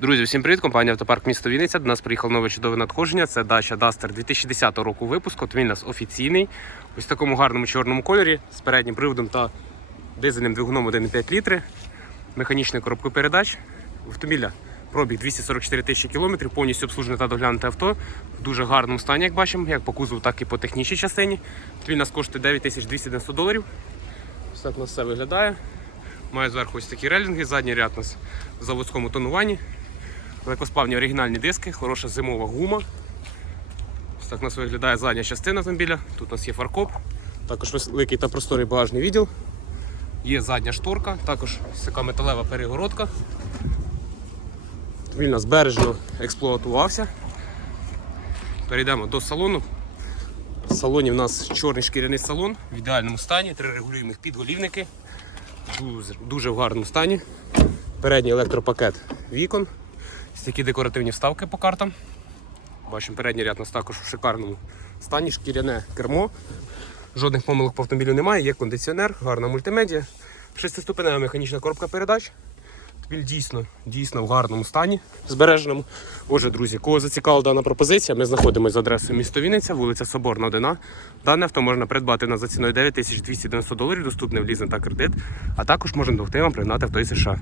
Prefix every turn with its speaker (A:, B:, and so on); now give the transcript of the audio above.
A: Друзі, всім привіт! Компанія Автопарк місто Вінниця. До нас приїхав нове чудове надходження. Це Dacia Duster 2010 року випуску. От він у нас офіційний. Ось в такому гарному чорному кольорі з переднім приводом та дизельним двигуном 1,5 літри. Механічною коробкою передач. Автомобіля пробіг 244 тисячі кілометрів, повністю обслужене та доглянуте авто. В дуже гарному стані, як бачимо, як по кузову, так і по технічній частині. Він у нас коштує 9290 доларів. Ось так у нас все виглядає. Має зверху ось такі релінги, задній ряд у нас в заводському тонуванні. Легкосплавні оригінальні диски, хороша зимова гума. Ось так у нас виглядає задня частина автомобіля. Тут у нас є фаркоп, також великий та просторий багажний відділ. Є задня шторка, також така металева перегородка. У нас експлуатувався. Перейдемо до салону. В салоні в нас чорний шкіряний салон в ідеальному стані, три регулюємих підголівники. Дуже, дуже в гарному стані. Передній електропакет вікон. Ось такі декоративні вставки по картам. Бачимо, передній ряд у нас також в шикарному стані, шкіряне кермо. Жодних помилок по автомобілю немає, є кондиціонер, гарна мультимедіа, шестиступенева механічна коробка передач. Автомобіль дійсно, дійсно в гарному стані, збереженому. Отже, друзі, кого зацікавила дана пропозиція, ми знаходимося за адресою місто Вінниця, вулиця Соборна 1. Дане авто можна придбати на за ціною 9290 доларів, доступне в лізинг та кредит, а також можна допомогти вам пригнати авто із США.